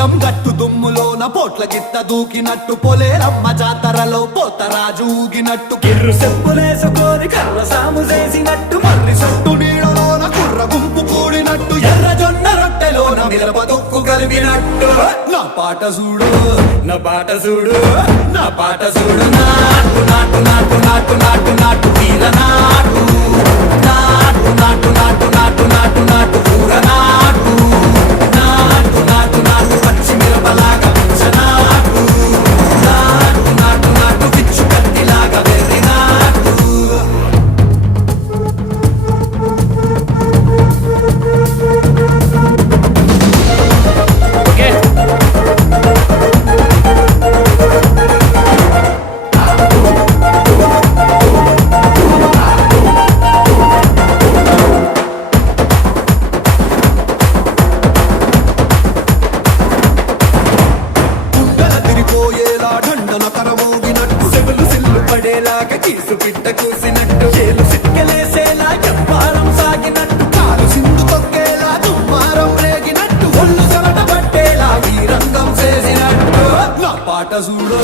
పొలం గట్టు దుమ్ములోన పోట్ల గిత్త దూకినట్టు పొలేరమ్మ జాతరలో పోతరాజు ఊగినట్టు. కిర్రు చెప్పులేసుకొని కర్ర సాము చేసినట్టు మర్రి సొట్టు నీడలోన కుర్ర గుంపు కూడినట్టు ఎర్ర జొన్న రొట్టెలోన మిరప దుక్కు కలిపినట్టు. నా పాట చూడు నా పాట చూడు నా పాట చూడు. నాటు నాటు నాటు నాటు నాటు నాటు వీర నాటు. పడేలాగా పిట్ట కూసినట్టు. చేలు సిక్కలేసేలా చెప్పారం సాగినట్టు. కాలు సింధు తొక్కేలా దుమ్మారం రేగినట్టు. ఒళ్ళు చెమట పట్టేలా ఈ రంగం చేసినట్టు. నా పాట చూడు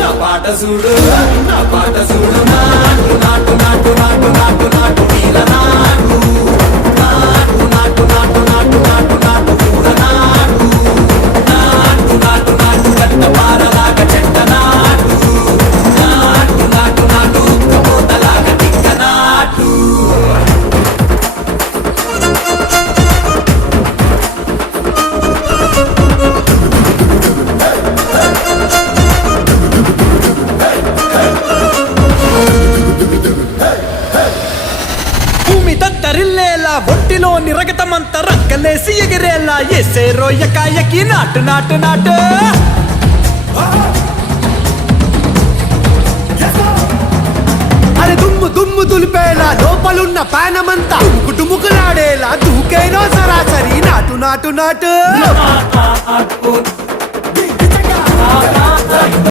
నా పాట చూడు నా పాట చూడు. తరిల్లేలా తత్తరిల్లేలా ఒంటిలోని రగతమంతా రక్కలేసి ఎగిరేలా ఎసే రోయకాయకి నాటు నాటు నాటు అరే దుమ్ము దుమ్ము దులిపేలా లోపలున్న పానమంతా ముకుటుముకులాడేలా దూకేనో సరాసరి నాటు నాటు నాటు